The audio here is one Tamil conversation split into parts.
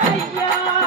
ஐயா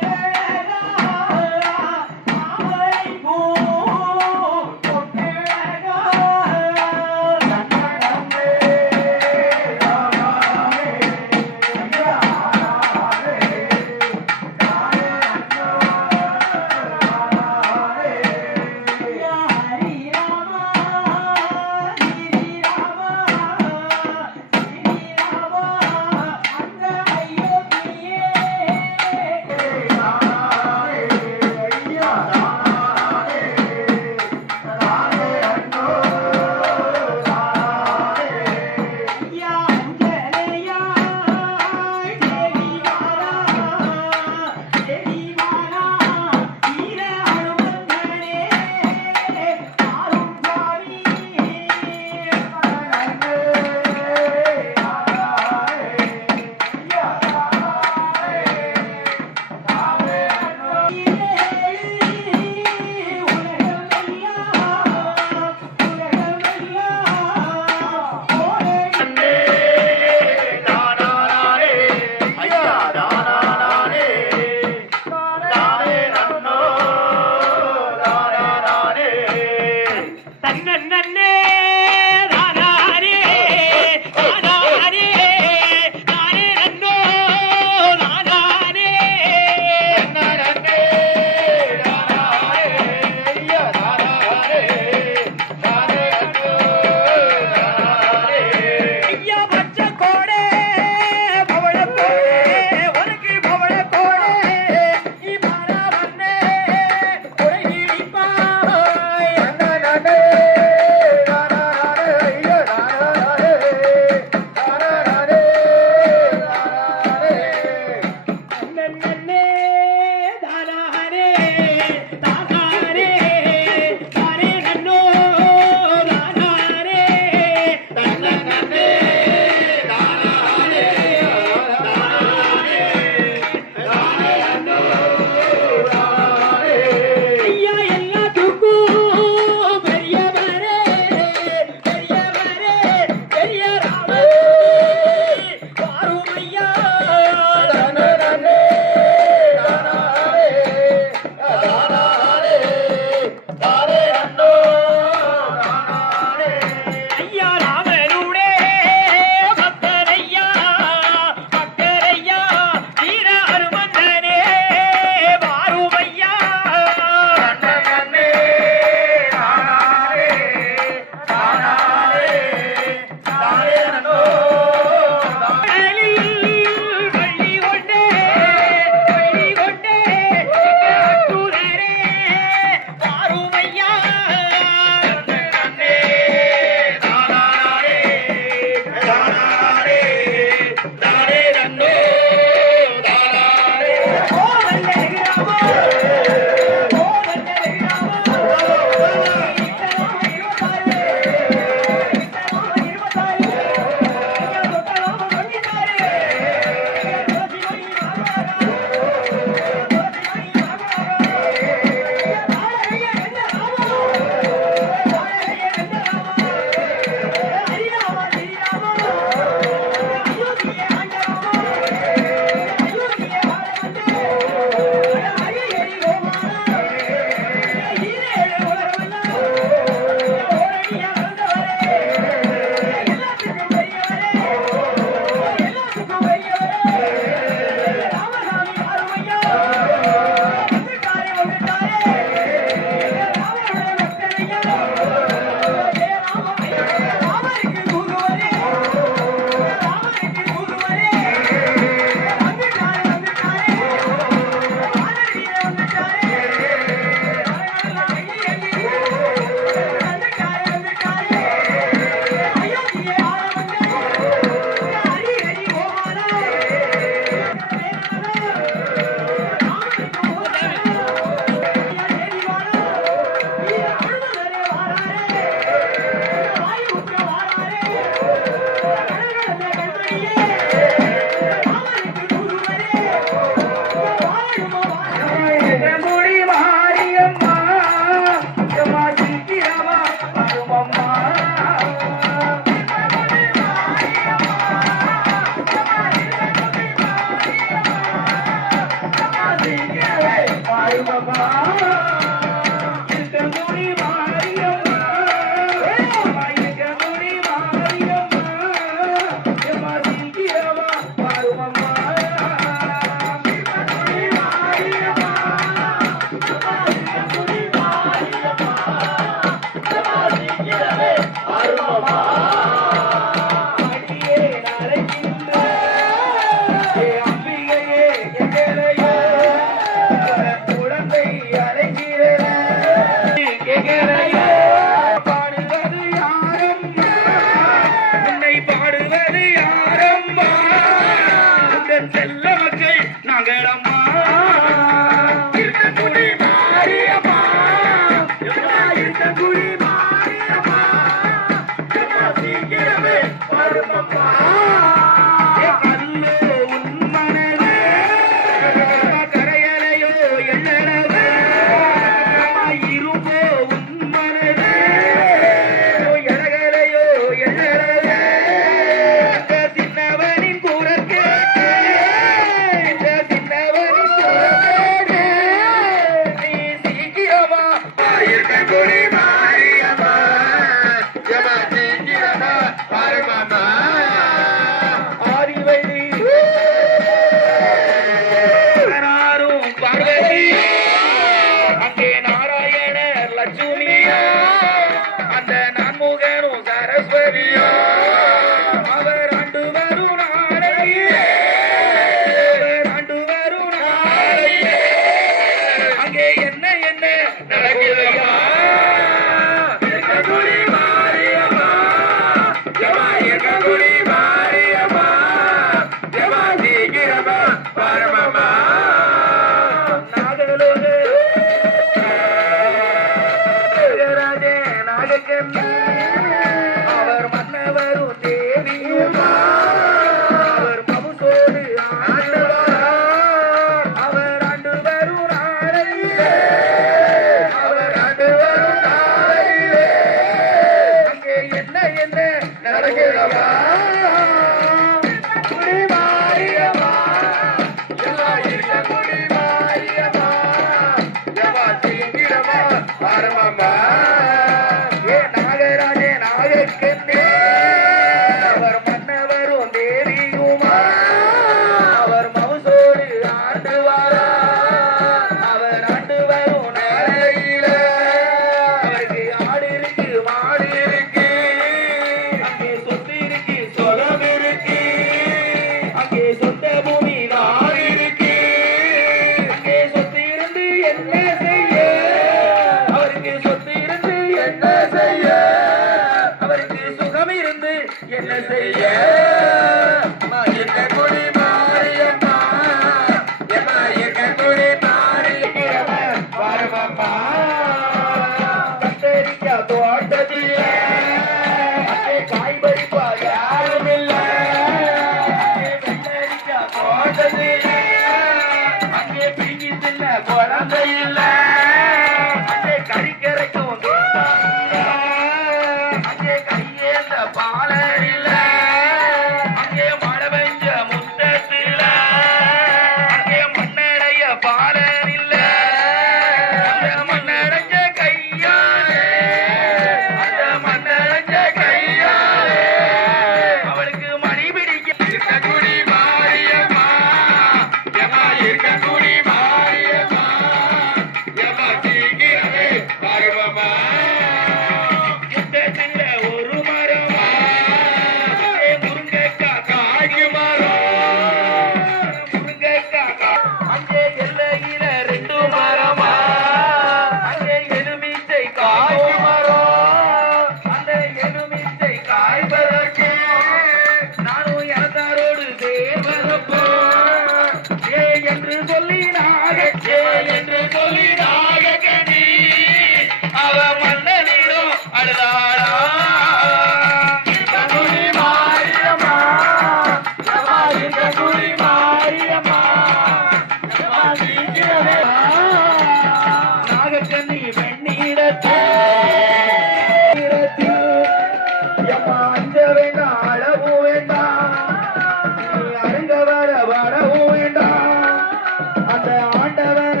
அந்த ஆண்டவன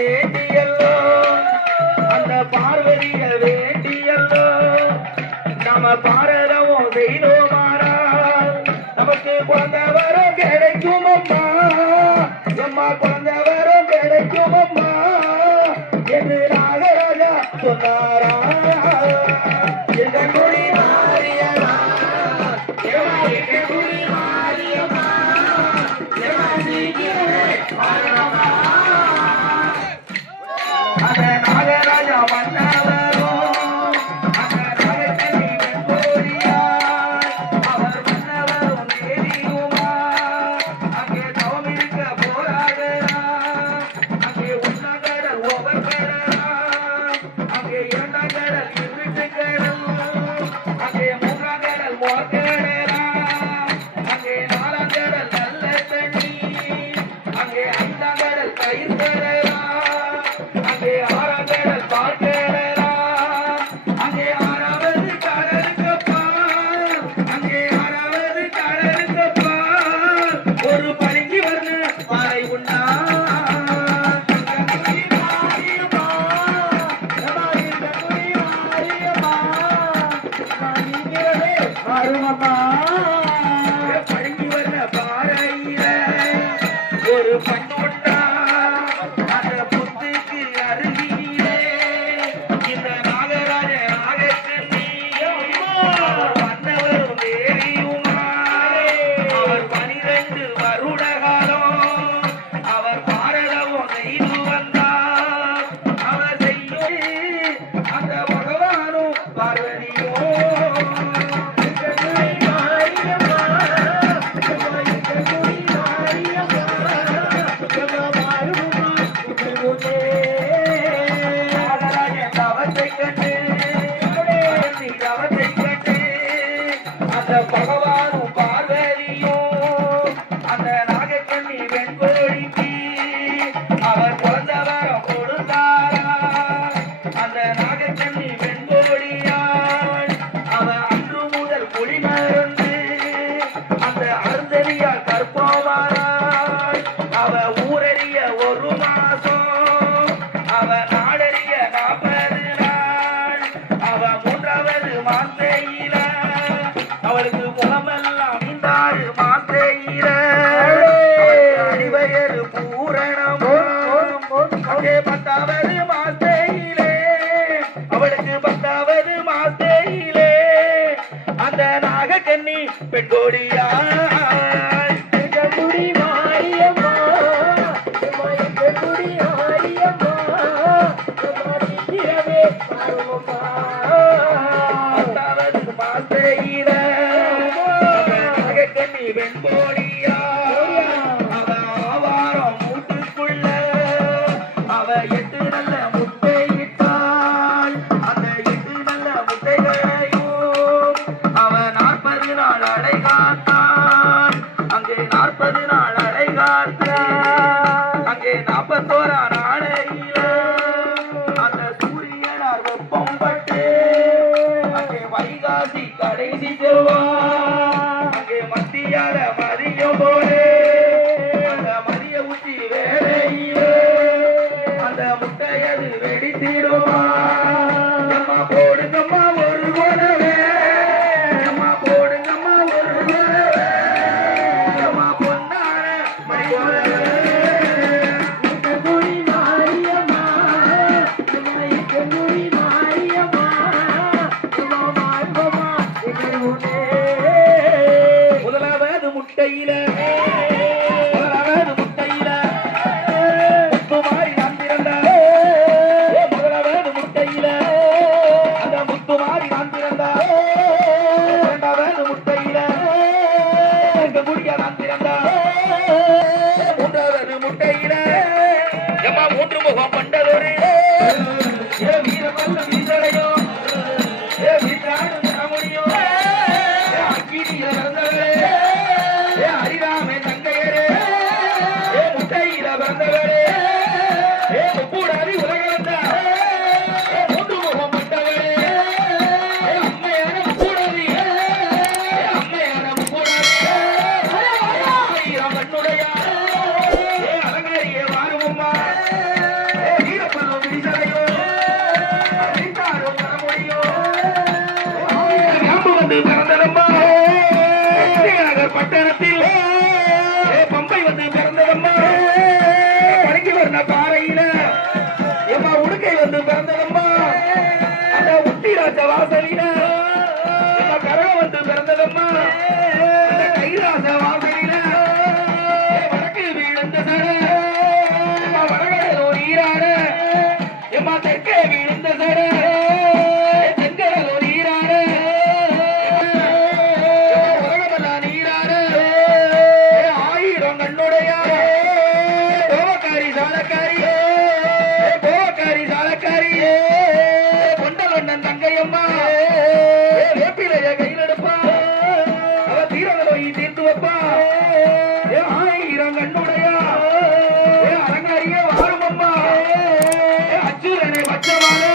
வேண்டியல்லோ அந்த பார்வதிய வேண்டியல்லோ நம்ம பாரதமும் செய்தோமாரா நமக்கு குழந்தை வரும் கிடைக்கும் அம்மா எம்மா குழந்தை வரும் கிடைக்கும் அம்மா என்று நாகராஜா சொன்னாரா எங்க குடி மாரியம்மா எங்க குடி மாரியம்மா அந்த நாகராஜா மன்னவரும் அந்த நாகக்கண்ணி வெண்கோடியார் அவர் மன்னவரும் தேவியுமா அங்கே தவம் இருக்க போராடரா அங்கே உண்ணகடல் ஒவ்வொருக்கடலா அங்கே இரண்டாம் கடல் இருட்டு கடல் அங்கே மூன்றாம் கடல் மோர்கடலா அங்கே நாலாம் கடல் நல்ல தண்ணி அங்கே ஐந்தாம் கடல் தயிர் கடலா அங்கே ஆறாம் கடல் பார்க்கடலா அங்கே ஆறாவது கடலுக்கப்பா அங்கே ஆறாவது கடலுக்கப்பா ஒரு பளிங்கு வர்ண பாறை உண்டா பளிங்கு வர்ண பாறையில ஒரு பண்ணுண்டா அந்த புத்துக்கு அருகிலே இந்த நாகராஜ நாகக்கண்ணி வந்தவரும் தேவியுமா அவர் 12 வருட காலம் அவர் பாரதமும் செய்து வந்தார் அவர் செய்யும் அந்த பகவானும் பார்வதியும் அந்த பகவானும் பார்வதியும் அந்த நாகக்கண்ணி வெண்கோழிக்கு அவர் பிறந்த வரம் கொடுத்தாரா அந்த நாகக்கண்ணி வெண்கோழியாள் அவர் அன்று முதல் குடிமருந்து அந்த அருந்ததியால் கற்பமானாள் அவ ஊரறிய ஒரு மாசம் அவ நாடறிய 40 நாள் அவ 3வது மாசையில அவளுக்கு குணமெல்லாம் இந்தாள் மாசையில அடிவயறு பூரணமும் அங்கே 10வது மாசையிலே அவளுக்கு 10வது மாசையிலே அந்த நாகக்கண்ணி பெண்கோடியாள் நாகக்கண்ணி வெண்கோடியா அவ ஆவாரம் மூட்டுக்குள்ள அவ 8 நல்ல முட்டை இட்டாள் அந்த 8 நல்ல முட்டைகளையும் அவ 40 நாள் அடை காத்தாள் அங்கே 40 நாள் அடை காத்தாள் அங்கே 41 நாளையில அந்த சூரியனார் வெப்பம் பட்டு அங்கே வைகாசி கடைசி செல்வார் அங்கே மத்தியார மதியம் போலே அந்த மதிய உச்சி வேலையிலே அந்த முட்டையது வெடித்திடுமா அம்மா போடுங்கம்மா ஒரு குணவே அம்மா போடுங்கம்மா ஒரு குணவே அம்மா பொன்னார மணிக்குணவே முதலாவது முட்டையில முத்துமாரி நான் பிறந்தார் முதலாவது முட்டையில அந்த முத்துமாரி நான் பிறந்தார் 2வது முட்டையில எங்க குடியா நான் பிறந்தார் 3வது முட்டையில எம்மா 3 முகம் கொண்டதொரு வீரமல்ல வீசலையோ வீட்டாடு முடியும் அக்கினியில பிறந்தவரே ஹரிராமே தங்கையரே முட்டையில பிறந்தவரே முக்கூடாதி உலகளந்த 3 முகம் கொண்டவரே அம்மையான முக்கூடாதி அம்மையான முக்கூடாதி ஆயிரம் கண்ணுடைய அலங்காரிய வாருமம்மா பட்டணத்தில் பம்பை வந்து பிறந்ததம்மா பழங்கி வர்ண பாறையில எம்மா உடுக்கை வந்து பிறந்ததம்மா அந்த உத்திராஜ வாசலில எம்மா கரகம் வந்து பிறந்ததம்மா அந்த கைலாச வாசலில வடக்கு வீழ்ந்த சர எம்மா வடகடலோ நீராட எம்மா தெற்கே வீழ்ந்த சர தென்கடலோ நீராட உலகமல்லா நீராட ஆயிரம் கண்ணுடைய கோவக்காரி சாலக்காரி கோவக்காரி சாலக்காரி கொண்டவண்ணன் தங்கையம்மா வேப்பிலைய கையில் எடுப்பா அவ தீரநோய் தீர்த்து வைப்பா ஆயிரம் கண்ணுடைய அரங்காரிய வாரமம்மா அச்சுரனை பச்சவாளே